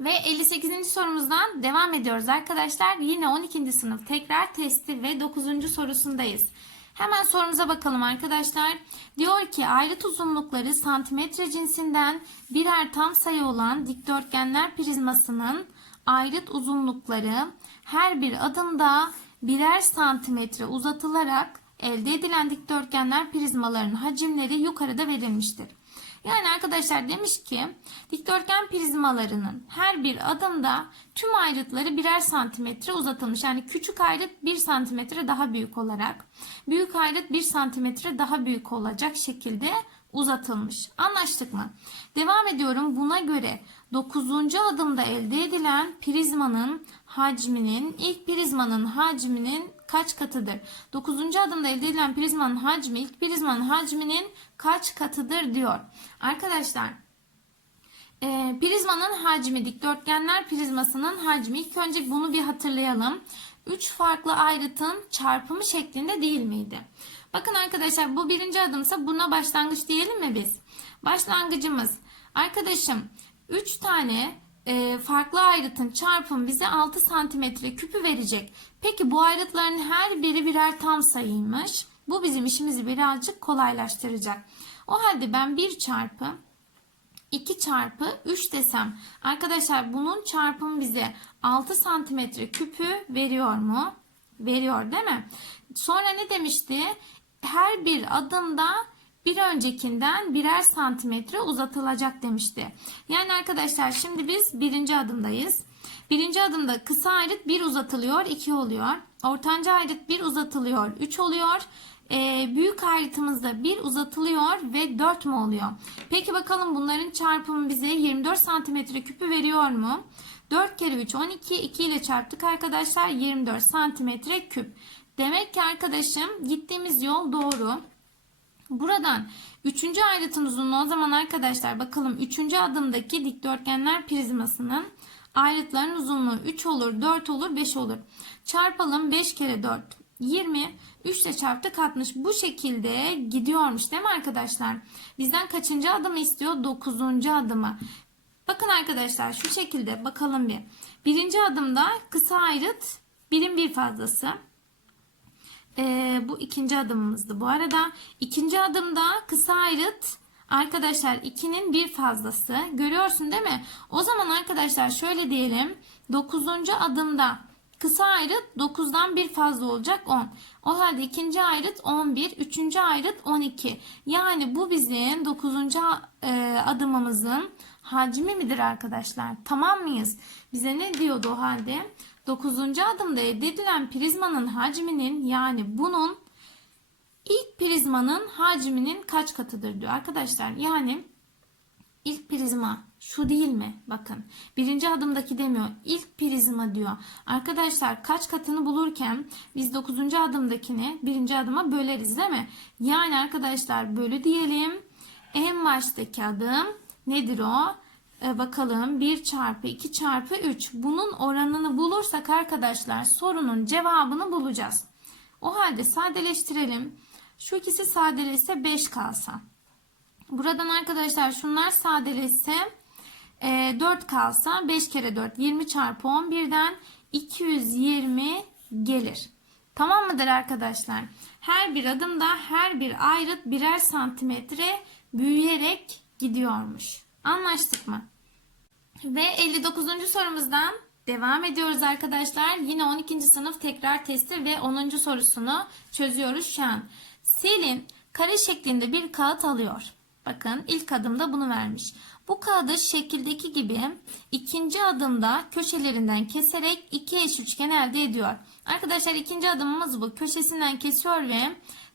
Ve 58. sorumuzdan devam ediyoruz arkadaşlar. Yine 12. sınıf tekrar testi ve 9. sorusundayız. Hemen sorumuza bakalım arkadaşlar. Diyor ki ayrıt uzunlukları santimetre cinsinden birer tam sayı olan dikdörtgenler prizmasının ayrıt uzunlukları her bir adımda birer santimetre uzatılarak elde edilen dikdörtgenler prizmalarının hacimleri yukarıda verilmiştir. Yani arkadaşlar demiş ki dikdörtgen prizmalarının her bir adımda tüm ayrıtları birer santimetre uzatılmış. Yani küçük ayrıt 1 santimetre daha büyük olarak büyük ayrıt 1 santimetre daha büyük olacak şekilde uzatılmış. Anlaştık mı? Devam ediyorum. Buna göre 9. adımda elde edilen prizmanın hacminin ilk prizmanın hacminin kaç katıdır? 9. adımda elde edilen prizmanın hacmi ilk prizmanın hacminin kaç katıdır diyor. Arkadaşlar e, prizmanın hacmi dikdörtgenler prizmasının hacmi ilk önce bunu bir hatırlayalım. 3 farklı ayrıtın çarpımı şeklinde değil miydi? Bakın arkadaşlar bu birinci adımsa buna başlangıç diyelim mi biz? Başlangıcımız arkadaşım 3 tane e, farklı ayrıtın çarpımı bize 6 santimetre küpü verecek. Peki bu ayrıtların her biri birer tam sayıymış. Bu bizim işimizi birazcık kolaylaştıracak. O halde ben 1 çarpı 2 çarpı 3 desem arkadaşlar bunun çarpımı bize 6 santimetre küpü veriyor mu? Veriyor değil mi? Sonra ne demişti? Her bir adımda bir öncekinden birer santimetre uzatılacak demişti. Yani arkadaşlar şimdi biz birinci adımdayız. Birinci adımda kısa ayrıt 1 uzatılıyor 2 oluyor. Ortanca ayrıt 1 uzatılıyor 3 oluyor. Ee, büyük ayrıtımızda 1 uzatılıyor ve 4 mu oluyor? Peki bakalım bunların çarpımı bize 24 santimetre küpü veriyor mu? 4 kere 3 12 2 ile çarptık arkadaşlar 24 santimetre küp. Demek ki arkadaşım gittiğimiz yol doğru. Buradan 3. ayrıtın uzunluğu o zaman arkadaşlar bakalım 3. adımdaki dikdörtgenler prizmasının ayrıtların uzunluğu 3 olur, 4 olur, 5 olur. Çarpalım 5 kere 4 20 3 ile çarptık 60. Bu şekilde gidiyormuş değil mi arkadaşlar? Bizden kaçıncı adımı istiyor? 9. adımı. Bakın arkadaşlar şu şekilde bakalım bir. Birinci adımda kısa ayrıt birim bir fazlası. Ee, bu ikinci adımımızdı. Bu arada ikinci adımda kısa ayrıt arkadaşlar 2'nin bir fazlası. Görüyorsun değil mi? O zaman arkadaşlar şöyle diyelim. 9. adımda kısa ayrıt 9'dan bir fazla olacak 10. O halde ikinci ayrıt 11, üçüncü ayrıt 12. Yani bu bizim 9. e, adımımızın hacmi midir arkadaşlar? Tamam mıyız? Bize ne diyordu o halde? 9. adımda elde edilen prizmanın hacminin yani bunun ilk prizmanın hacminin kaç katıdır diyor arkadaşlar. Yani ilk prizma şu değil mi? Bakın birinci adımdaki demiyor. İlk prizma diyor. Arkadaşlar kaç katını bulurken biz 9. adımdakini birinci adıma böleriz değil mi? Yani arkadaşlar bölü diyelim. En baştaki adım nedir o? Ee, bakalım 1 çarpı 2 çarpı 3. Bunun oranını bulursak arkadaşlar sorunun cevabını bulacağız. O halde sadeleştirelim. Şu ikisi sadeleşse 5 kalsa. Buradan arkadaşlar şunlar sadeleşse e, 4 kalsa 5 kere 4 20 çarpı 11'den 220 gelir. Tamam mıdır arkadaşlar? Her bir adımda her bir ayrıt birer santimetre büyüyerek gidiyormuş. Anlaştık mı? Ve 59. sorumuzdan devam ediyoruz arkadaşlar. Yine 12. sınıf tekrar testi ve 10. sorusunu çözüyoruz şu an. Selin kare şeklinde bir kağıt alıyor. Bakın ilk adımda bunu vermiş. Bu kağıdı şekildeki gibi ikinci adımda köşelerinden keserek iki eş üçgen elde ediyor. Arkadaşlar ikinci adımımız bu. Köşesinden kesiyor ve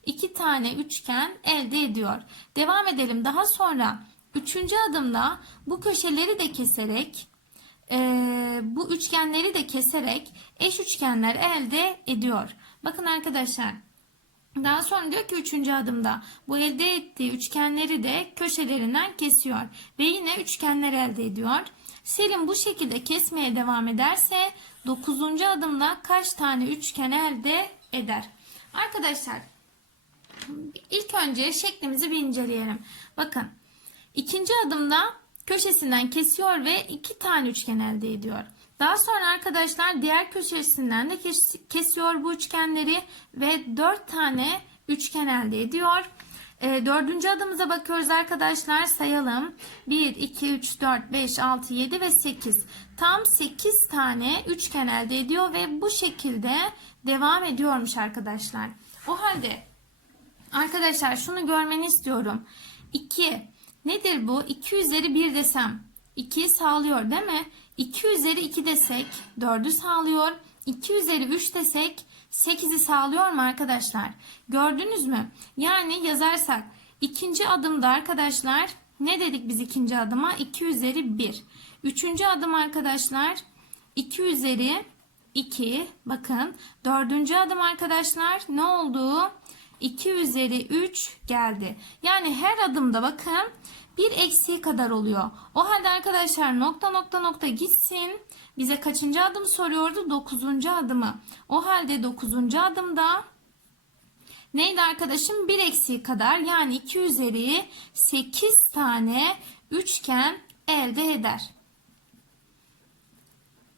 iki tane üçgen elde ediyor. Devam edelim. Daha sonra üçüncü adımda bu köşeleri de keserek e, bu üçgenleri de keserek eş üçgenler elde ediyor. Bakın arkadaşlar daha sonra diyor ki üçüncü adımda bu elde ettiği üçgenleri de köşelerinden kesiyor ve yine üçgenler elde ediyor. Selim bu şekilde kesmeye devam ederse dokuzuncu adımda kaç tane üçgen elde eder? Arkadaşlar ilk önce şeklimizi bir inceleyelim. Bakın ikinci adımda köşesinden kesiyor ve iki tane üçgen elde ediyor. Daha sonra arkadaşlar diğer köşesinden de kes- kesiyor bu üçgenleri ve dört tane üçgen elde ediyor. E, dördüncü adımıza bakıyoruz arkadaşlar sayalım. 1, 2, 3, 4, 5, 6, 7 ve 8. Tam 8 tane üçgen elde ediyor ve bu şekilde devam ediyormuş arkadaşlar. O halde arkadaşlar şunu görmeni istiyorum. 2 nedir bu? 2 üzeri 1 desem 2'yi sağlıyor değil mi? 2 üzeri 2 desek 4'ü sağlıyor. 2 üzeri 3 desek 8'i sağlıyor mu arkadaşlar? Gördünüz mü? Yani yazarsak ikinci adımda arkadaşlar ne dedik biz ikinci adıma? 2 üzeri 1. Üçüncü adım arkadaşlar 2 üzeri 2. Bakın dördüncü adım arkadaşlar ne oldu? 2 üzeri 3 geldi. Yani her adımda bakın bir eksiği kadar oluyor. O halde arkadaşlar nokta nokta nokta gitsin. Bize kaçıncı adım soruyordu? 9. adımı. O halde 9. adımda neydi arkadaşım? Bir eksiği kadar yani 2 üzeri 8 tane üçgen elde eder.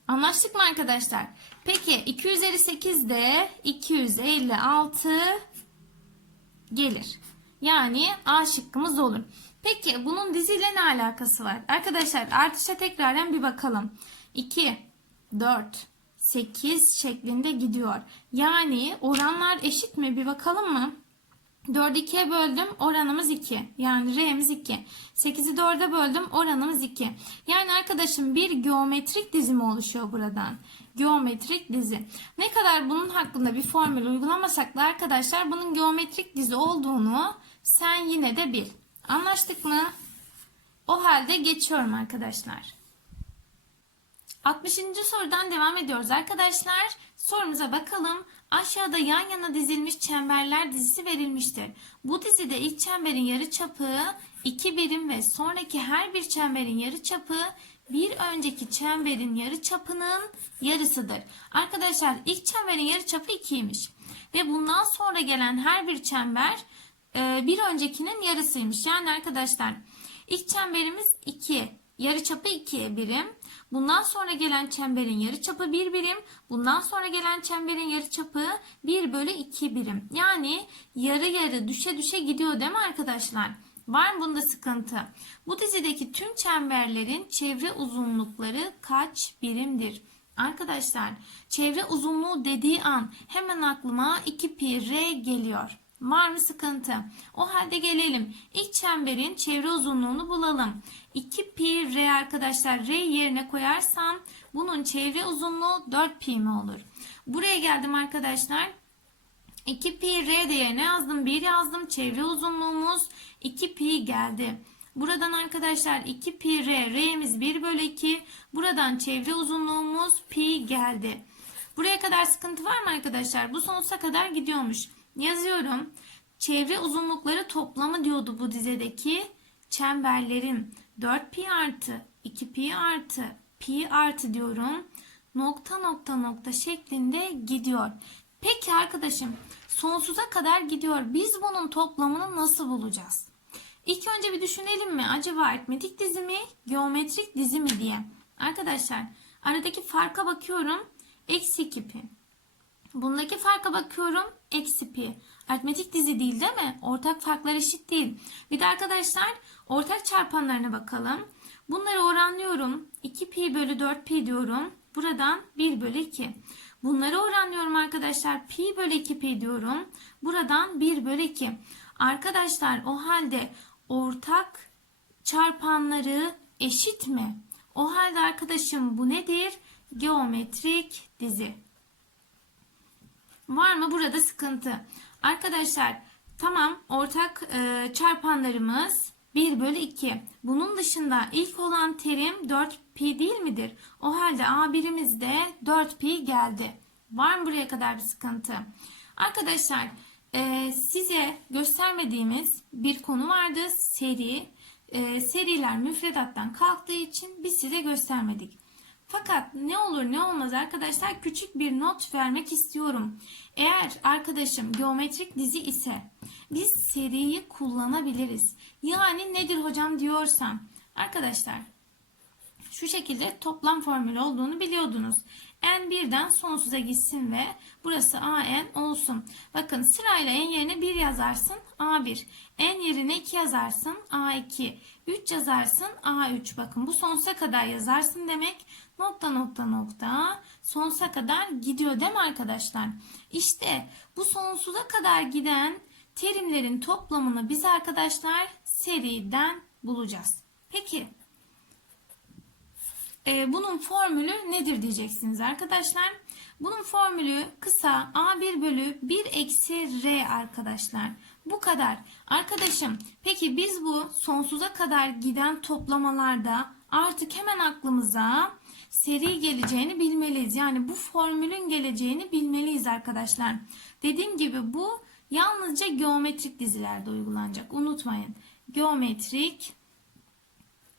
Anlaştık mı arkadaşlar? Peki 2 üzeri 8 de 256 gelir. Yani A şıkkımız olur. Peki bunun diziyle ne alakası var? Arkadaşlar artışa tekraren bir bakalım. 2, 4, 8 şeklinde gidiyor. Yani oranlar eşit mi? Bir bakalım mı? 4'ü 2'ye böldüm oranımız 2. Yani R'miz 2. 8'i 4'e böldüm oranımız 2. Yani arkadaşım bir geometrik dizimi oluşuyor buradan. Geometrik dizi. Ne kadar bunun hakkında bir formül uygulamasak da arkadaşlar bunun geometrik dizi olduğunu sen yine de bil. Anlaştık mı? O halde geçiyorum arkadaşlar. 60. sorudan devam ediyoruz arkadaşlar. Sorumuza bakalım. Aşağıda yan yana dizilmiş çemberler dizisi verilmiştir. Bu dizide ilk çemberin yarıçapı 2 birim ve sonraki her bir çemberin yarıçapı bir önceki çemberin yarıçapının yarısıdır. Arkadaşlar ilk çemberin yarıçapı 2'ymiş. Ve bundan sonra gelen her bir çember e, bir öncekinin yarısıymış. Yani arkadaşlar ilk çemberimiz 2. Yarıçapı 2 birim. Bundan sonra gelen çemberin yarıçapı 1 birim. Bundan sonra gelen çemberin yarıçapı 1 bölü 2 birim. Yani yarı yarı düşe düşe gidiyor değil mi arkadaşlar? Var mı bunda sıkıntı? Bu dizideki tüm çemberlerin çevre uzunlukları kaç birimdir? Arkadaşlar çevre uzunluğu dediği an hemen aklıma 2 pi r geliyor. Var mı sıkıntı? O halde gelelim. İlk çemberin çevre uzunluğunu bulalım. 2 pi r arkadaşlar r yerine koyarsam bunun çevre uzunluğu 4 pi mi olur? Buraya geldim arkadaşlar. 2 pi r değerine yazdım. 1 yazdım. Çevre uzunluğumuz 2 pi geldi. Buradan arkadaşlar 2 pi r, r'miz 1 bölü 2. Buradan çevre uzunluğumuz pi geldi. Buraya kadar sıkıntı var mı arkadaşlar? Bu sonsuza kadar gidiyormuş. Yazıyorum. Çevre uzunlukları toplamı diyordu bu dizedeki çemberlerin. 4 pi artı 2 pi artı pi artı diyorum. Nokta nokta nokta şeklinde gidiyor. Peki arkadaşım sonsuza kadar gidiyor. Biz bunun toplamını nasıl bulacağız? İlk önce bir düşünelim mi? Acaba aritmetik dizi mi, geometrik dizi mi diye. Arkadaşlar aradaki farka bakıyorum. Eksi 2 pi. Bundaki farka bakıyorum. Eksi pi. Aritmetik dizi değil değil mi? Ortak farklar eşit değil. Bir de arkadaşlar ortak çarpanlarına bakalım. Bunları oranlıyorum. 2 pi bölü 4 pi diyorum. Buradan 1 bölü 2. Bunları oranlıyorum arkadaşlar. Pi bölü 2 pi diyorum. Buradan 1 bölü 2. Arkadaşlar o halde ortak çarpanları eşit mi? O halde arkadaşım bu nedir? Geometrik dizi. Var mı burada sıkıntı? Arkadaşlar tamam ortak e, çarpanlarımız 1 bölü 2. Bunun dışında ilk olan terim 4 pi değil midir? O halde A birimizde 4 pi geldi. Var mı buraya kadar bir sıkıntı? Arkadaşlar e, size göstermediğimiz bir konu vardı. Seri. E, seriler müfredattan kalktığı için biz size göstermedik. Fakat ne olur ne olmaz arkadaşlar küçük bir not vermek istiyorum. Eğer arkadaşım geometrik dizi ise biz seriyi kullanabiliriz. Yani nedir hocam diyorsam Arkadaşlar şu şekilde toplam formülü olduğunu biliyordunuz. n birden sonsuza gitsin ve burası a n olsun. Bakın sırayla n yerine 1 yazarsın a1. n yerine 2 yazarsın a2. 3 yazarsın a3. Bakın bu sonsuza kadar yazarsın demek. Nokta nokta nokta sonsuza kadar gidiyor değil mi arkadaşlar? İşte bu sonsuza kadar giden terimlerin toplamını biz arkadaşlar seriden bulacağız. Peki e, bunun formülü nedir diyeceksiniz arkadaşlar. Bunun formülü kısa a1 bölü 1 eksi r arkadaşlar. Bu kadar. Arkadaşım peki biz bu sonsuza kadar giden toplamalarda artık hemen aklımıza seri geleceğini bilmeliyiz. Yani bu formülün geleceğini bilmeliyiz arkadaşlar. Dediğim gibi bu yalnızca geometrik dizilerde uygulanacak. Unutmayın. Geometrik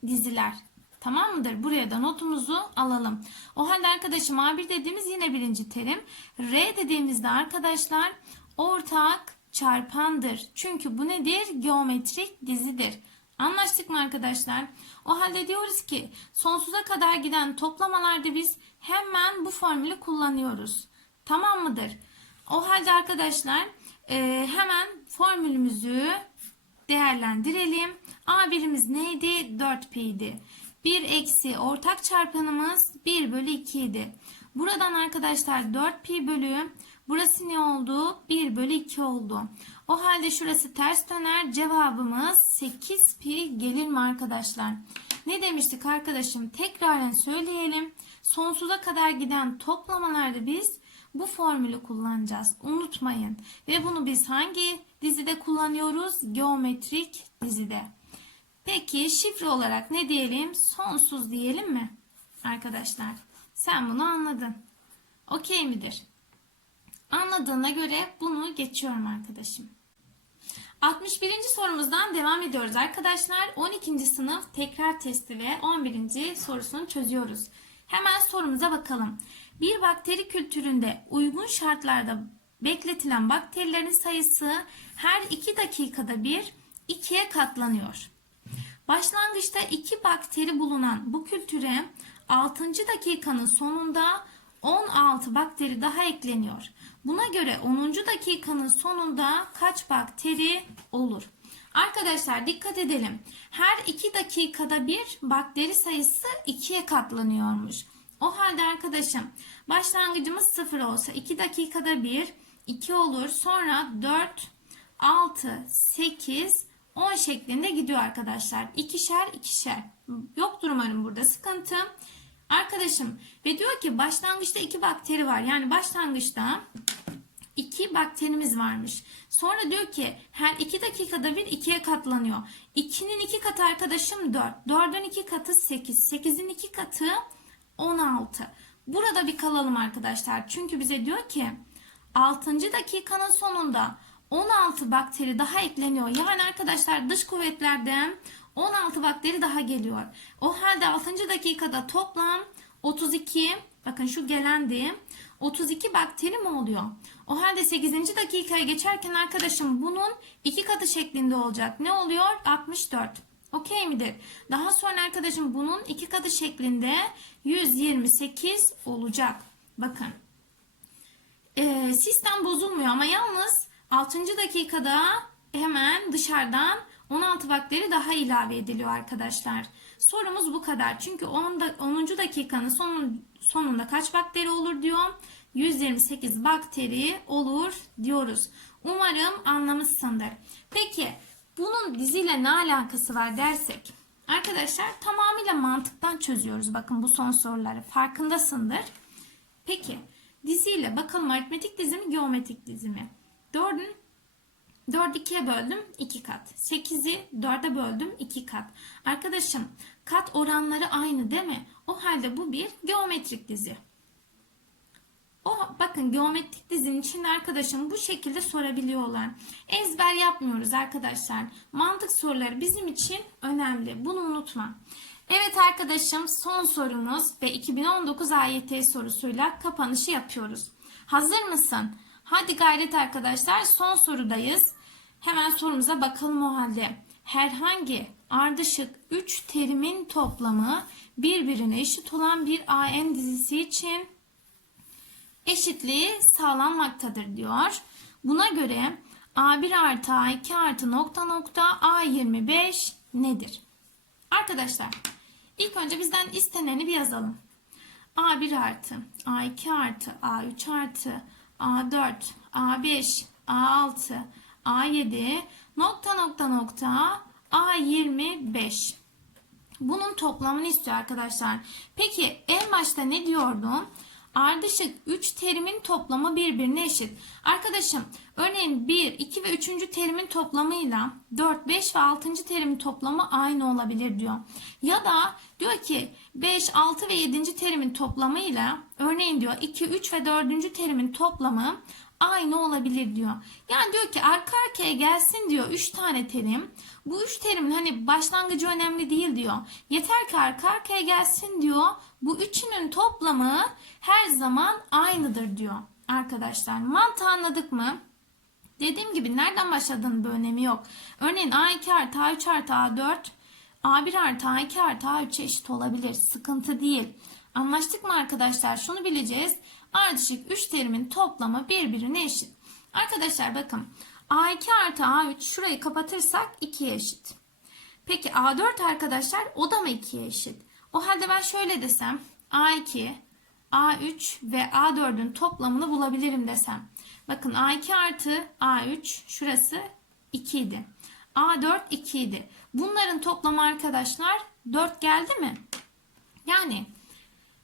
diziler. Tamam mıdır? Buraya da notumuzu alalım. O halde arkadaşım A1 dediğimiz yine birinci terim. R dediğimizde arkadaşlar ortak çarpandır. Çünkü bu nedir? Geometrik dizidir. Anlaştık mı arkadaşlar? O halde diyoruz ki sonsuza kadar giden toplamalarda biz hemen bu formülü kullanıyoruz. Tamam mıdır? O halde arkadaşlar e, hemen formülümüzü değerlendirelim. A1'imiz neydi? 4pi idi. 1 eksi ortak çarpanımız 1 bölü 2 idi. Buradan arkadaşlar 4 pi bölü burası ne oldu? 1 bölü 2 oldu. O halde şurası ters döner. Cevabımız 8 pi gelir mi arkadaşlar? Ne demiştik arkadaşım? Tekraren söyleyelim. Sonsuza kadar giden toplamalarda biz bu formülü kullanacağız. Unutmayın. Ve bunu biz hangi dizide kullanıyoruz? Geometrik dizide. Peki şifre olarak ne diyelim? Sonsuz diyelim mi? Arkadaşlar sen bunu anladın. Okey midir? Anladığına göre bunu geçiyorum arkadaşım. 61. sorumuzdan devam ediyoruz arkadaşlar. 12. sınıf tekrar testi ve 11. sorusunu çözüyoruz. Hemen sorumuza bakalım. Bir bakteri kültüründe uygun şartlarda bekletilen bakterilerin sayısı her 2 dakikada bir 2'ye katlanıyor. Başlangıçta iki bakteri bulunan bu kültüre 6. dakikanın sonunda 16 bakteri daha ekleniyor. Buna göre 10. dakikanın sonunda kaç bakteri olur? Arkadaşlar dikkat edelim. Her 2 dakikada bir bakteri sayısı 2'ye katlanıyormuş. O halde arkadaşım başlangıcımız 0 olsa 2 dakikada bir 2 olur. Sonra 4, 6, 8, 10 şeklinde gidiyor arkadaşlar. İkişer ikişer. Yoktur umarım burada sıkıntı. Arkadaşım ve diyor ki başlangıçta iki bakteri var. Yani başlangıçta iki bakterimiz varmış. Sonra diyor ki her iki dakikada bir ikiye katlanıyor. 2'nin iki katı arkadaşım 4. 4'ün iki katı 8. 8'in iki katı 16. Burada bir kalalım arkadaşlar. Çünkü bize diyor ki 6. dakikanın sonunda 16 bakteri daha ekleniyor. Yani arkadaşlar dış kuvvetlerden 16 bakteri daha geliyor. O halde 6. dakikada toplam 32 bakın şu gelendi 32 bakteri mi oluyor? O halde 8. dakikaya geçerken arkadaşım bunun iki katı şeklinde olacak. Ne oluyor? 64. Okey midir? Daha sonra arkadaşım bunun iki katı şeklinde 128 olacak. Bakın. Ee, sistem bozulmuyor ama yalnız 6. dakikada hemen dışarıdan 16 bakteri daha ilave ediliyor arkadaşlar. Sorumuz bu kadar. Çünkü 10, 10. dakikanın sonun, sonunda kaç bakteri olur diyor. 128 bakteri olur diyoruz. Umarım anlamışsındır. Peki bunun diziyle ne alakası var dersek. Arkadaşlar tamamıyla mantıktan çözüyoruz. Bakın bu son soruları farkındasındır. Peki diziyle bakalım aritmetik dizi mi geometrik dizi mi? 4'ün 4'ü 2'ye böldüm 2 kat. 8'i 4'e böldüm 2 kat. Arkadaşım kat oranları aynı değil mi? O halde bu bir geometrik dizi. O bakın geometrik dizinin içinde arkadaşım bu şekilde sorabiliyorlar. Ezber yapmıyoruz arkadaşlar. Mantık soruları bizim için önemli. Bunu unutma. Evet arkadaşım son sorumuz ve 2019 AYT sorusuyla kapanışı yapıyoruz. Hazır mısın? Hadi gayret arkadaşlar son sorudayız. Hemen sorumuza bakalım o halde. Herhangi ardışık 3 terimin toplamı birbirine eşit olan bir AN dizisi için eşitliği sağlanmaktadır diyor. Buna göre A1 artı A2 artı nokta nokta A25 nedir? Arkadaşlar ilk önce bizden isteneni bir yazalım. A1 artı A2 artı A3 artı A4 A5 A6 A7 nokta nokta nokta A25 bunun toplamını istiyor arkadaşlar. Peki en başta ne diyordum? Ardışık 3 terimin toplamı birbirine eşit. Arkadaşım örneğin 1, 2 ve 3. terimin toplamıyla 4, 5 ve 6. terimin toplamı aynı olabilir diyor. Ya da diyor ki 5, 6 ve 7. terimin toplamıyla örneğin diyor 2, 3 ve 4. terimin toplamı aynı olabilir diyor. Yani diyor ki arka arkaya gelsin diyor 3 tane terim. Bu 3 terimin hani başlangıcı önemli değil diyor. Yeter ki arka arkaya gelsin diyor. Bu üçünün toplamı her zaman aynıdır diyor arkadaşlar. Mantığı anladık mı? Dediğim gibi nereden başladığının bir önemi yok. Örneğin A2 artı A3 artı A4 A1 artı A2 artı A3 eşit olabilir. Sıkıntı değil. Anlaştık mı arkadaşlar? Şunu bileceğiz. Ardışık 3 terimin toplamı birbirine eşit. Arkadaşlar bakın. A2 artı A3 şurayı kapatırsak 2'ye eşit. Peki A4 arkadaşlar o da mı 2'ye eşit? O halde ben şöyle desem A2, A3 ve A4'ün toplamını bulabilirim desem. Bakın A2 artı A3 şurası 2 idi. A4 2 idi. Bunların toplamı arkadaşlar 4 geldi mi? Yani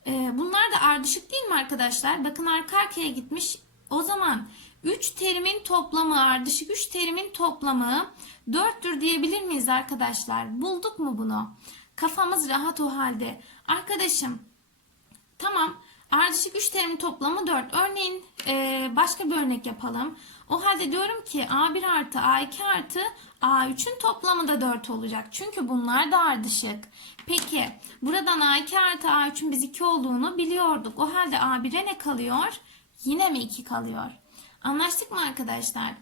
bunlar da ardışık değil mi arkadaşlar? Bakın arka arkaya gitmiş. O zaman 3 terimin toplamı ardışık 3 terimin toplamı 4'tür diyebilir miyiz arkadaşlar? Bulduk mu bunu? Kafamız rahat o halde. Arkadaşım ardışık 3 terimin toplamı 4. Örneğin e, başka bir örnek yapalım. O halde diyorum ki A1 artı A2 artı A3'ün toplamı da 4 olacak. Çünkü bunlar da ardışık. Peki buradan A2 artı A3'ün biz 2 olduğunu biliyorduk. O halde A1'e ne kalıyor? Yine mi 2 kalıyor? Anlaştık mı arkadaşlar?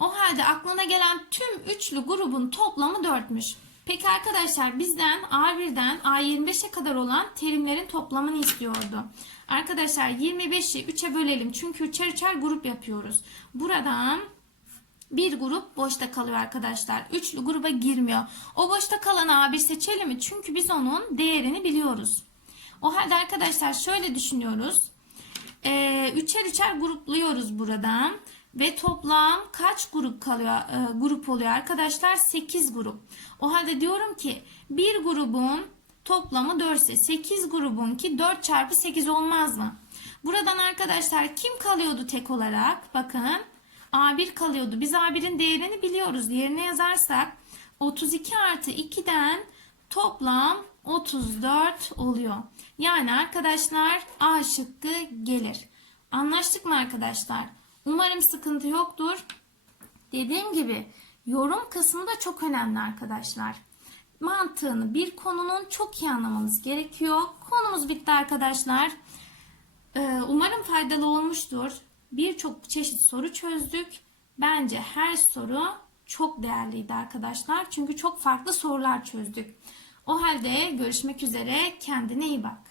O halde aklına gelen tüm üçlü grubun toplamı 4'müş. Peki arkadaşlar bizden A1'den A25'e kadar olan terimlerin toplamını istiyordu. Arkadaşlar 25'i 3'e bölelim. Çünkü üçer üçer grup yapıyoruz. Buradan bir grup boşta kalıyor arkadaşlar. Üçlü gruba girmiyor. O boşta kalan A1 seçelim mi? Çünkü biz onun değerini biliyoruz. O halde arkadaşlar şöyle düşünüyoruz. Ee, üçer üçer grupluyoruz buradan. Ve toplam kaç grup kalıyor e, grup oluyor arkadaşlar? 8 grup. O halde diyorum ki bir grubun toplamı 4 ise 8 grubun ki 4 çarpı 8 olmaz mı? Buradan arkadaşlar kim kalıyordu tek olarak? Bakın A1 kalıyordu. Biz A1'in değerini biliyoruz. Yerine yazarsak 32 artı 2'den toplam 34 oluyor. Yani arkadaşlar A şıkkı gelir. Anlaştık mı arkadaşlar? Umarım sıkıntı yoktur. Dediğim gibi yorum kısmı da çok önemli arkadaşlar. Mantığını bir konunun çok iyi anlamanız gerekiyor. Konumuz bitti arkadaşlar. Ee, umarım faydalı olmuştur. Birçok çeşit soru çözdük. Bence her soru çok değerliydi arkadaşlar. Çünkü çok farklı sorular çözdük. O halde görüşmek üzere. Kendine iyi bak.